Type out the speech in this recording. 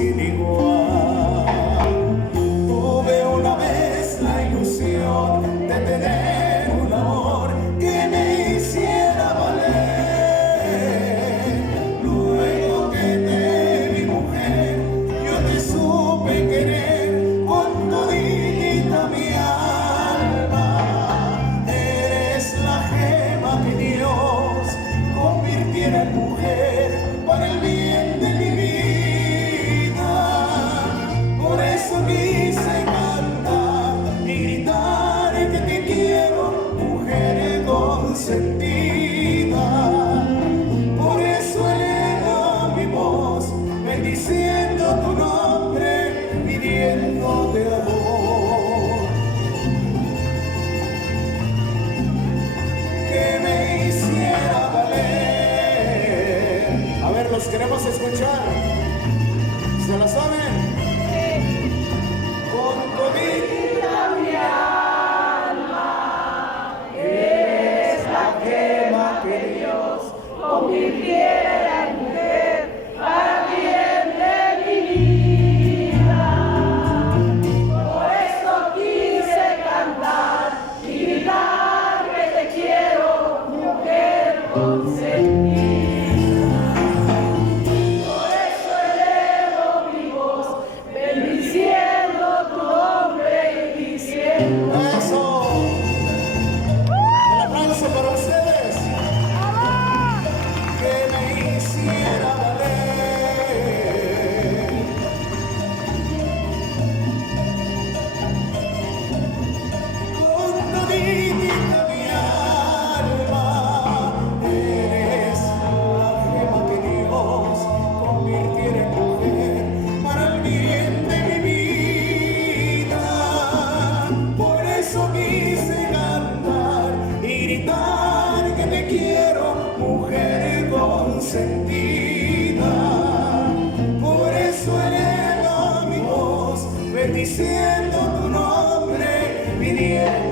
sin igual. Tuve una vez la ilusión de tener un amor que me hiciera valer. Luego que te vi mujer, yo te supe querer con toditita mi alma. Eres la gema que Dios convirtiera en mujer para el bien de mi vida. Por eso quise cantar y gritar que te quiero, mujer consentida. Por eso elevo mi voz, bendiciendo tu nombre, pidiéndote amor. Que me hiciera valer. A ver, los queremos escuchar. ¿Se la saben? Con todita mi alma, eres la gema que Dios convirtiera en mujer para bien de mi vida. Por eso quise cantar y gritar que te quiero, mujer consentida. Por eso elevo mi voz, bendiciendo tu nombre y diciendo eso. Un aplauso para ustedes. Que me hiciera valer. Con toditita mi alma, eres la gema que Dios convirtiera en mujer para el bien de mi vida. Por eso quise cantar y gritar que te quiero, mujer consentida. Por eso elevo mi voz, bendiciendo tu nombre, pidiendo